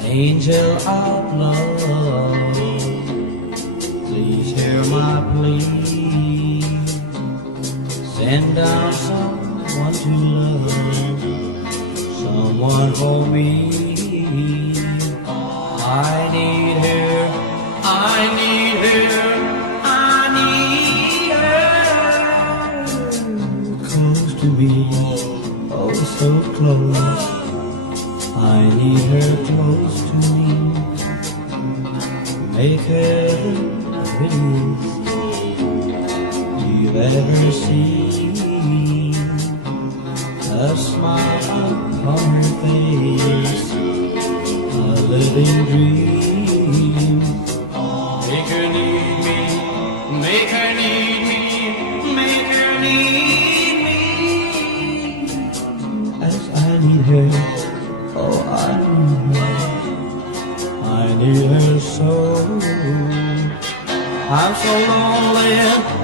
Angel of love, please hear my plea. Send down someone to love, someone for me. I need her, I need her, I need her. Close to me, oh so close. I need her close to me. Make her the prettiest you've ever seen. A smile on her face, a living dream. Make her need me, make her need me, make her need me. As I need her, oh, I need her so. I'm so lonely,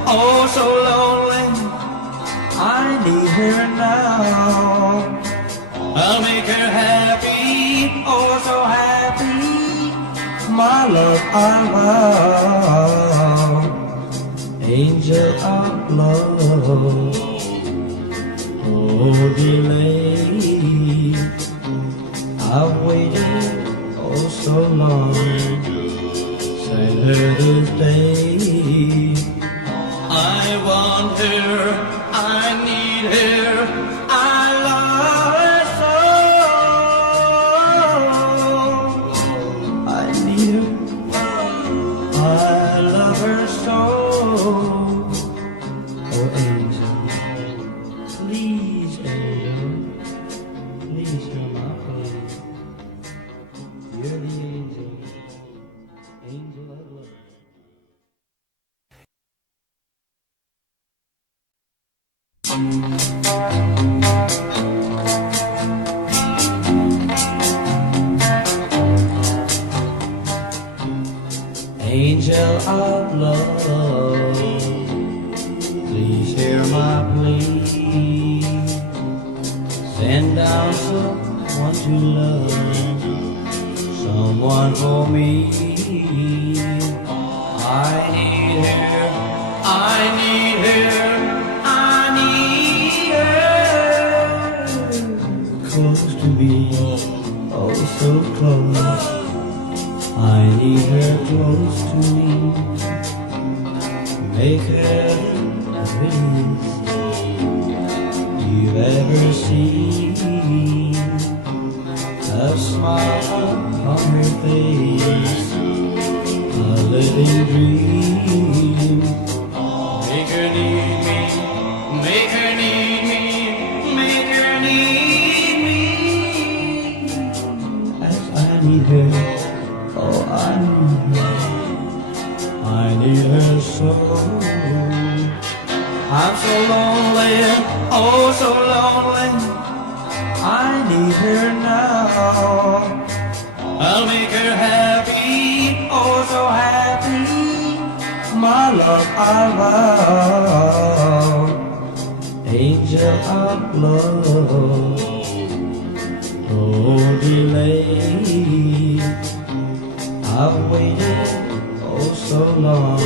oh so lonely. I need her now. I'll make her happy, oh so happy. My love I love, angel of love. Oh delay, I've waited oh so long. Send her this day. I want her, I need her, I love her so. I need her, I love her so. Oh angel, please angel, please hear my plea. You're the angel, angel of love. Angel of love, please hear my plea. Send down someone to love, someone for me. I need her, I need her, I need her. Close to me, oh so close. I need her close to me. Make her the prettiest you've ever seen. A smile on her face, a living dream. Make her need me, make her need me, make her need me. As I need her, oh I need her so. I'm so lonely, oh so lonely. I need her now. I'll make her happy, oh so happy. My love I love, angel of love. Oh delay, I've waited oh so long.